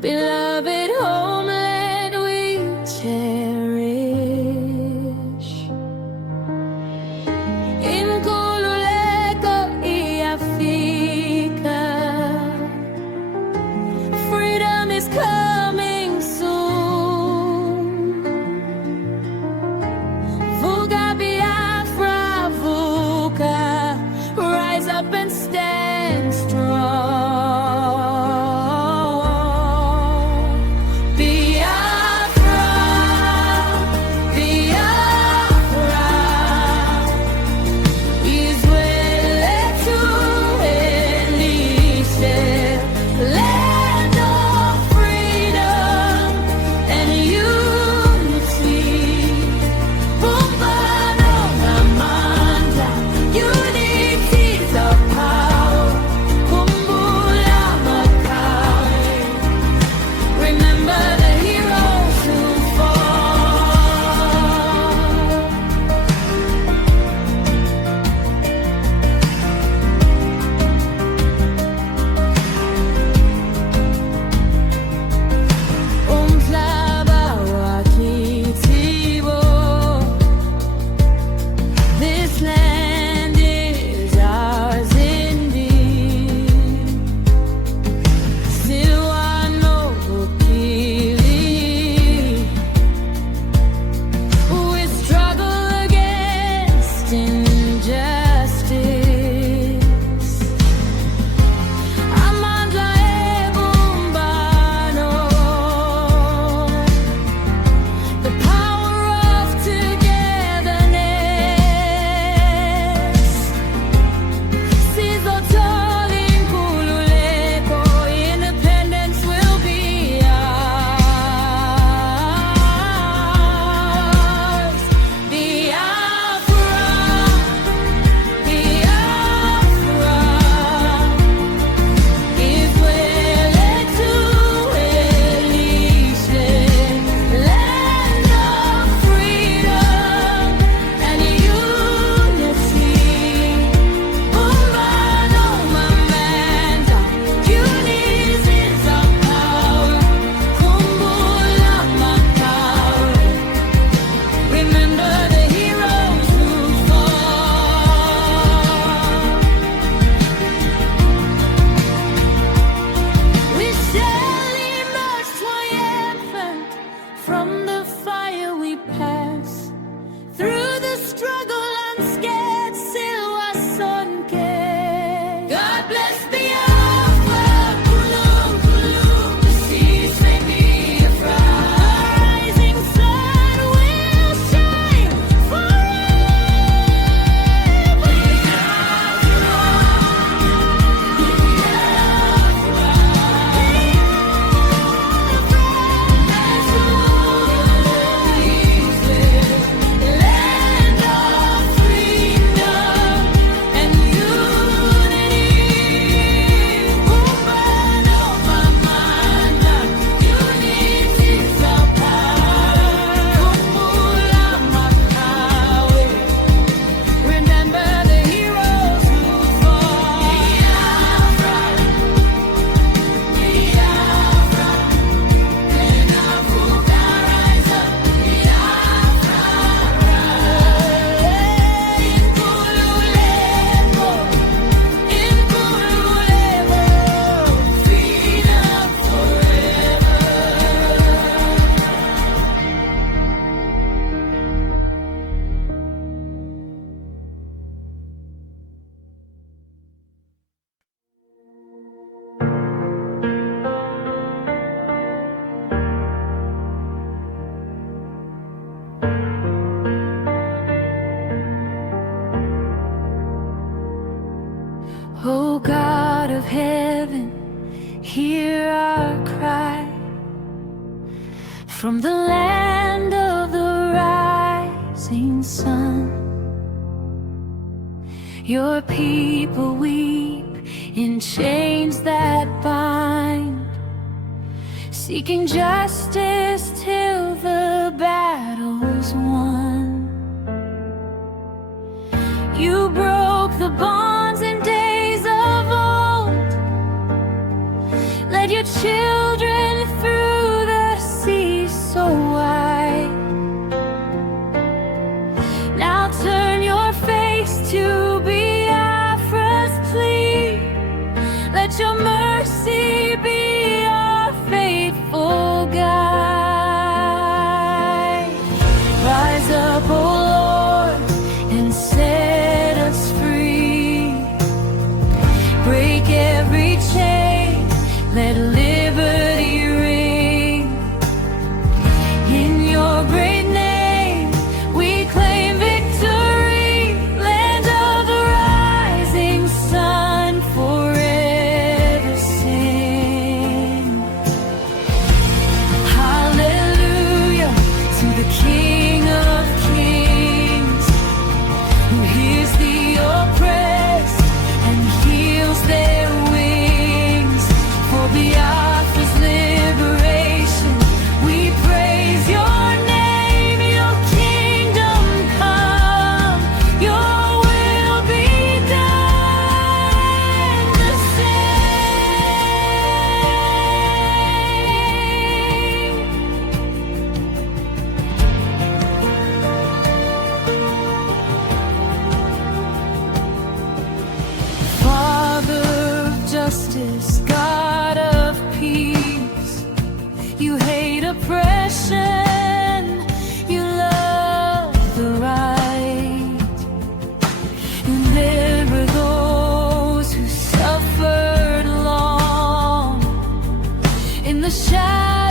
beloved homeland we cherish. Inkululeko iafika, freedom is coming soon. Vuka Biafra, vuka, rise up and stand strong. Oh God of heaven, hear our cry from the land of the rising sun. Your people weep in chains that bind, seeking justice till the battle's won. You broke the bonds in days of old. Let your children through the sea so wide. Now turn your face to Biafra's plea. Let your mercy be our faithful guide. Rise up, O Lord, and set us free. Break every chain, let liberty ring. In your great name, we claim victory. Land of the rising sun, forever sing. Hallelujah to the King of Kings, who hears the oppressed and heals their wings. For Biafra's liberation, we praise your name. Your kingdom come, your will be done. The same. Father of justice, God of peace, you hate oppression, you love the right. Remember those who suffered long in the shadows